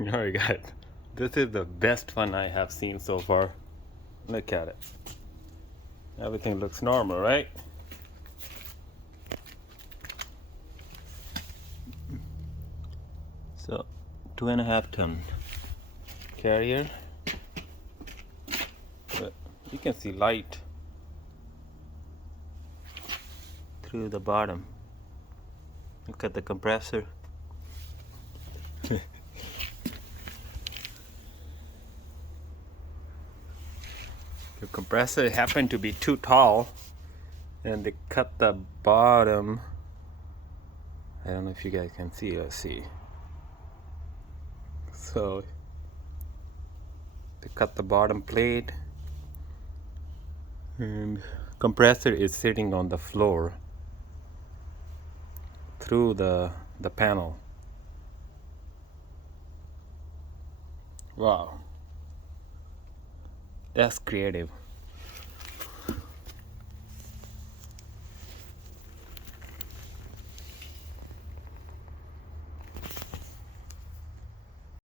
Alright guys, this is the best one I have seen so far. Look at it. Everything looks normal, right? So 2.5 ton carrier. But you can see light through the bottom. Look at the compressor. The compressor happened to be too tall and they cut the bottom. I don't know if you guys can see. Let's see. So they cut the bottom plate and compressor is sitting on the floor through the panel. Wow, that's creative.